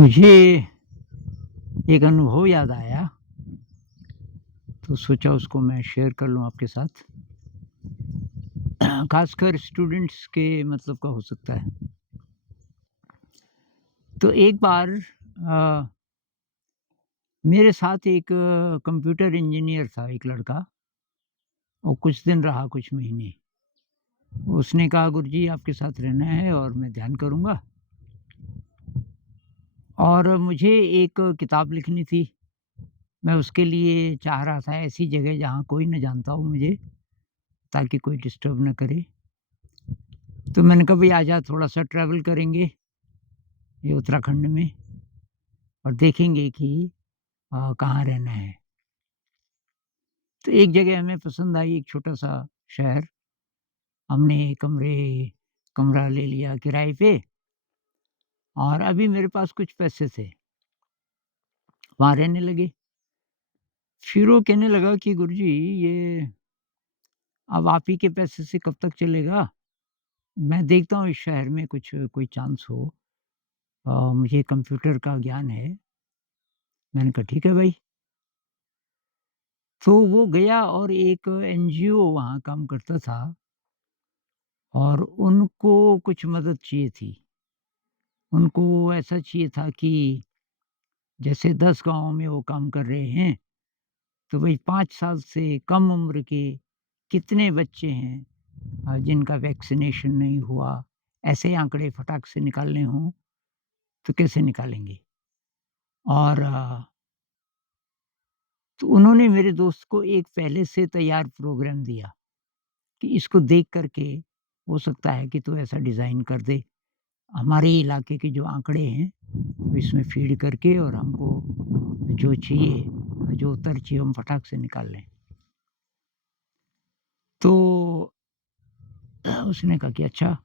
मुझे एक अनुभव याद आया, तो सोचा उसको मैं शेयर कर लूँ आपके साथ। ख़ासकर स्टूडेंट्स के मतलब का हो सकता है। तो एक बार मेरे साथ एक कंप्यूटर इंजीनियर था एक लड़का और कुछ दिन रहा, कुछ महीने। उसने कहा, "गुरुजी आपके साथ रहना है और मैं ध्यान करूँगा।" और मुझे एक किताब लिखनी थी। मैं उसके लिए चाह रहा था ऐसी जगह जहाँ कोई ना जानता हो मुझे, ताकि कोई डिस्टर्ब ना करे। तो मैंने कहा, "भई आजा थोड़ा-सा ट्रैवल करेंगे ये उत्तराखंड में और देखेंगे कि कहाँ रहना है।" तो एक जगह हमें पसंद आई, एक छोटा-सा शहर। हमने कमरा ले लिया किराए पे और अभी मेरे पास कुछ पैसे थे, वहाँ रहने लगे। फिर वो कहने लगा कि गुरुजी ये अब आप ही के पैसे से कब तक चलेगा? मैं देखता हूँ इस शहर में कुछ कोई चांस हो। मुझे कंप्यूटर का ज्ञान है। मैंने कहा ठीक है भाई। तो वो गया और एक एनजीओ वहाँ काम करता था और उनको कुछ मदद चाहिए थी। उनको ऐसा चाहिए था कि जैसे 10 गाँव में वो काम कर रहे हैं, तो भई 5 साल से कम उम्र के कितने बच्चे हैं जिनका वैक्सीनेशन नहीं हुआ? ऐसे आंकड़े फटाक से निकालने हों, तो कैसे निकालेंगे? और तो उन्होंने मेरे दोस्त को एक पहले से तैयार प्रोग्राम दिया कि इसको देख कर के हो सकता है कि तू ऐसा डिज़ाइन कर दे, हमारे इलाके के जो आंकड़े हैं, वो इसमें फ़ीड करके और हमको जो चाहिए, जो उत्तर चाहिए हम फटाक से निकाल लें। तो उसने कहा कि अच्छा,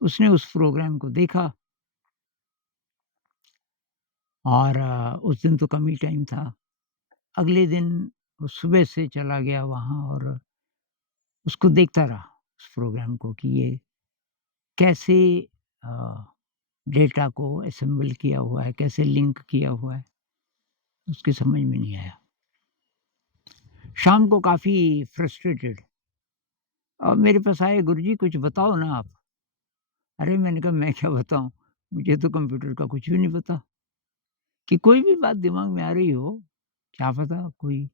उसने उस प्रोग्राम को देखा और उस दिन तो कम ही टाइम था। अगले दिन वो सुबह से चला गया वहाँ और उसको देखता रहा, उस प्रोग्राम को कि ये कैसे अ, डेटा को असेंबल किया हुआ है, कैसे लिंक किया हुआ है, उसकी समझ में नहीं आया। शाम को काफ़ी फ्रस्ट्रेटेड मेरे पास आए, "गुरुजी कुछ बताओ ना आप।" अरे! मैंने कहा, "मैं क्या बताऊँ? मुझे तो कंप्यूटर का कुछ भी नहीं पता।" कि कोई भी बात दिमाग में आ रही हो, क्या पता कोई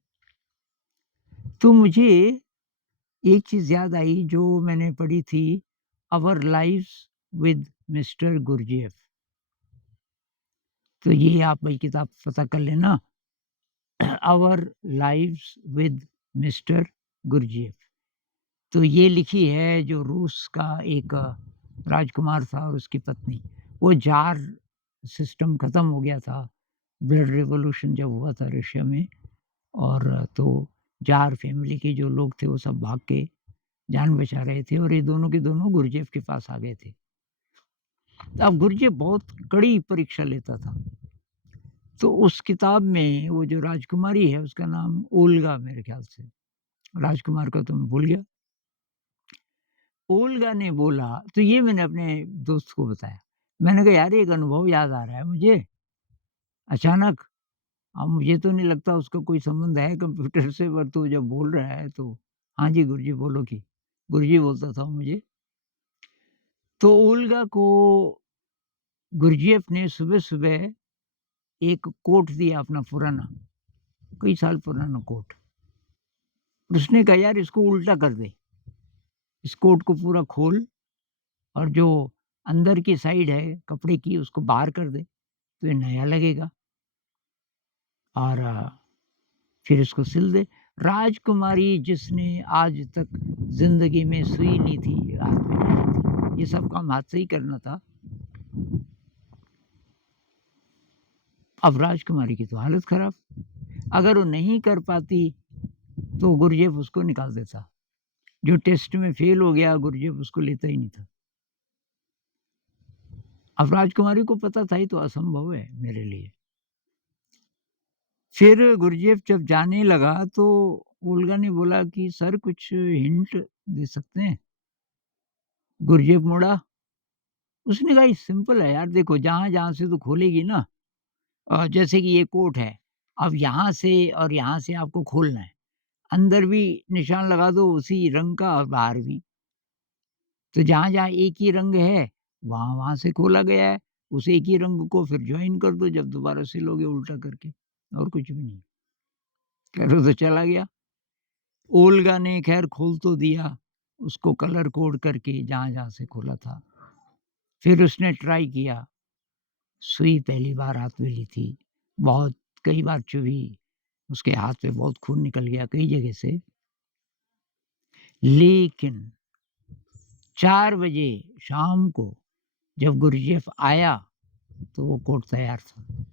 तो मुझे एक चीज़ याद आई जो मैंने पढ़ी थी, our lives with mister Gurdjieff. तो ये आप वही किताब पता कर लेना, our lives with mister Gurdjieff. तो ये लिखी है जो रूस का एक राजकुमार था और उसकी पत्नी। वो जार सिस्टम खत्म हो गया था, ब्लड रिवॉल्यूशन जब हुआ था रशिया में और तो जार फैमिली के जो लोग थे वो सब भाग के जान बचा रहे थे और ये दोनों के दोनों गुरजेफ के पास आ गए थे। अब गुरजेफ बहुत कड़ी परीक्षा लेता था। तो उस किताब में वो जो राजकुमारी है उसका नाम ओल्गा मेरे ख़्याल से, राजकुमार का तो मैं भूल गया। ओल्गा ने बोला तो ये मैंने अपने दोस्त को बताया। मैंने कहा यार एक अनुभव याद आ रहा है मुझे, अचानक। अब मुझे तो नहीं लगता उसका कोई संबंध है कंप्यूटर से पर तू जब बोल रहा है तो हाँ जी गुरुजी बोलो कि गुरुजी बोलता था वो मुझे। तो ओल्गा को गुरजेफ ने सुबह-सुबह एक कोट दिया अपना पुराना, कई साल पुराना कोट। उसने कहा यार इसको उल्टा कर दे, इस कोट को पूरा खोल और जो अंदर की साइड है कपड़े की उसको बाहर कर दे, तो ये नया लगेगा और फिर इसको सिल दे। राजकुमारी जिसने आज तक ज़िंदगी में सुई नहीं थी, हाथ में नहीं थी, ये सब काम हाथ से ही करना था। अब राजकुमारी की तो हालत ख़राब, अगर वो नहीं कर पाती तो गुरजेफ उसको निकाल देता। जो टेस्ट में फ़ेल हो गया गुरजेफ उसको लेता ही नहीं था। अब राजकुमारी को पता था ये तो असंभव है मेरे लिए। फिर गुरजेफ जब जाने लगा तो ओल्गा ने बोला कि सर कुछ हिंट दे सकते हैं? गुरजेफ मुड़ा उसने कहा ये सिंपल है यार, देखो जहाँ-जहाँ से तू खोलेगी ना, जैसे कि ये कोट है, अब यहाँ से और यहाँ से आपको खोलना है। अंदर भी निशान लगा दो उसी रंग का और बाहर भी। तो जहाँ-जहाँ एक ही रंग है, वहाँ-वहाँ से खोला गया है। उस एक ही रंग को फिर जॉइन कर दो जब दोबारा सिलोगे उल्टा करके, और कुछ भी नहीं। खैर वो तो चला गया। ओल्गा ने खैर खोल तो दिया, उसको कलर कोड करके जहाँ-जहाँ से खोला था। फिर उसने ट्राई किया, सुई पहली बार हाथ में ली थी, बहुत कई बार चुभी, उसके हाथ पे बहुत खून निकल गया कई जगह से। लेकिन 4 बजे शाम को जब गुरजेफ आया, तो वो कोट तैयार था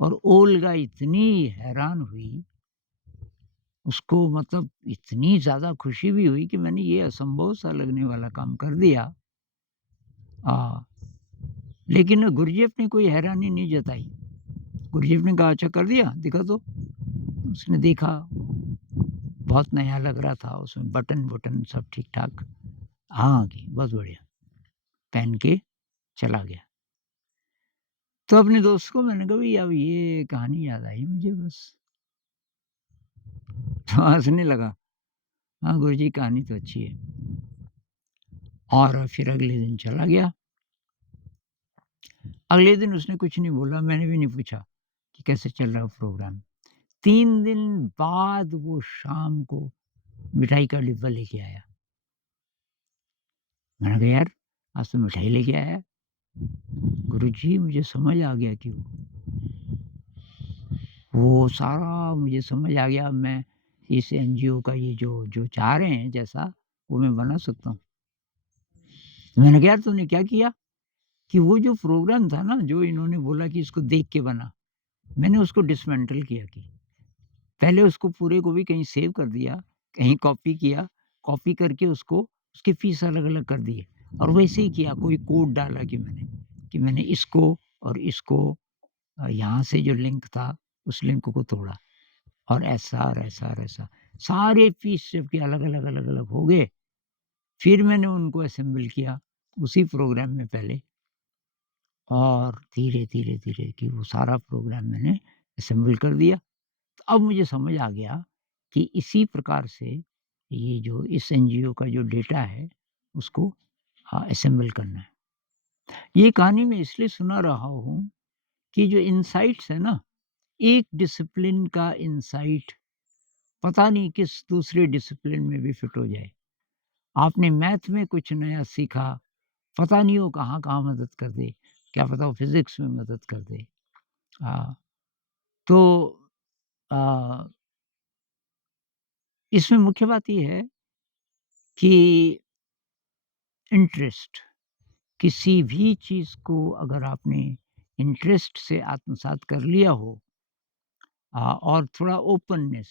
और ओल्गा इतनी हैरान हुई, उसको मतलब इतनी ज़्यादा खुशी भी हुई कि मैंने ये असंभव सा लगने वाला काम कर दिया। हाँ, लेकिन गुरजेफ ने कोई हैरानी नहीं जताई। गुरजेफ ने कहा, "अच्छा कर दिया? दिखा दो।" उसने देखा, बहुत नया लग रहा था, उसमें बटन-वटन सब ठीक-ठाक। हाँ, कि बहुत बढ़िया, पहन के चला गया। तो अपने दोस्त को मैंने कहा, "भई अब ये कहानी याद आई मुझे बस।" तो हँसने लगा, "हाँ, गुरुजी कहानी तो अच्छी है।" और फिर अगले दिन चला गया। अगले दिन उसने कुछ नहीं बोला, मैंने भी नहीं पूछा कि कैसे चल रहा है प्रोग्राम। 3 दिन बाद वो शाम को मिठाई का डिब्बा लेके आया। मैंने कहा, "यार, आज तो मिठाई लेके आया है।" "गुरुजी मुझे समझ आ गया कि वो सारा मुझे समझ आ गया, मैं इस एनजीओ का ये जो जो चाह रहे हैं जैसा, वो मैं बना सकता हूँ।" मैंने कहा, "यार तूने क्या किया?" कि वो जो प्रोग्राम था ना, जो इन्होंने बोला कि इसको देख के बना, मैंने उसको डिसमेंटल किया कि पहले उसको पूरे को भी कहीं सेव कर दिया, कहीं कॉपी किया, कॉपी करके उसको उसके पीस अलग-अलग कर दिए और वैसे ही किया, कोई कोड डाला कि मैंने इसको और इसको यहाँ से जो लिंक था, उस लिंक को तोड़ा और ऐसा और ऐसा और ऐसा। सारे पीस जबकि अलग-अलग, अलग-अलग हो गए, फिर मैंने उनको असेंबल किया, उसी प्रोग्राम में पहले और धीरे, धीरे, धीरे कि वो सारा प्रोग्राम मैंने असेंबल कर दिया। तो अब मुझे समझ आ गया कि इसी प्रकार से ये जो इस एनजीओ का जो डेटा है, उसको असेंबल करना है। ये कहानी मैं इसलिए सुना रहा हूँ कि जो इनसाइट्स है ना, एक डिसिप्लिन का इनसाइट पता नहीं किस दूसरे डिसिप्लिन में भी फिट हो जाए। आपने मैथ में कुछ नया सीखा, पता नहीं वो कहाँ-कहाँ मदद कर दे, क्या पता वो फिज़िक्स में मदद कर दे। हाँ, तो अ, इसमें मुख्य बात ये है कि इंटरेस्ट, किसी भी चीज़ को अगर आपने इंटरेस्ट से आत्मसात कर लिया हो, और थोड़ा ओपननेस,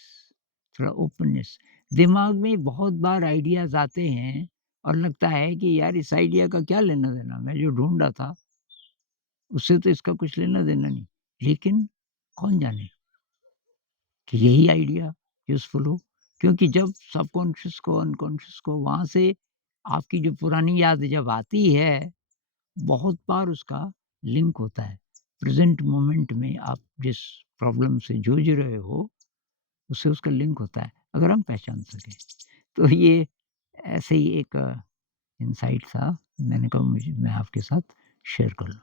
दिमाग में बहुत बार आइडियाज़ आते हैं और लगता है कि यार इस आइडिया का क्या लेना-देना, मैं जो ढूँढ रहा था, उससे तो इसका कुछ लेना-देना नहीं। लेकिन कौन जाने कि यही आइडिया यूज़फुल हो, क्योंकि जब सबकॉन्शियस को, अनकॉन्शियस को वहाँ से आपकी जो पुरानी याद जब आती है, बहुत बार उसका लिंक होता है। प्रेज़ेंट मोमेंट में आप जिस प्रॉब्लम से जूझ रहे हो, उससे उसका लिंक होता है, अगर हम पहचान सकें। तो ये ऐसे ही एक इनसाइट था, मैंने कहा मुझे मैं आपके साथ शेयर कर लूँ।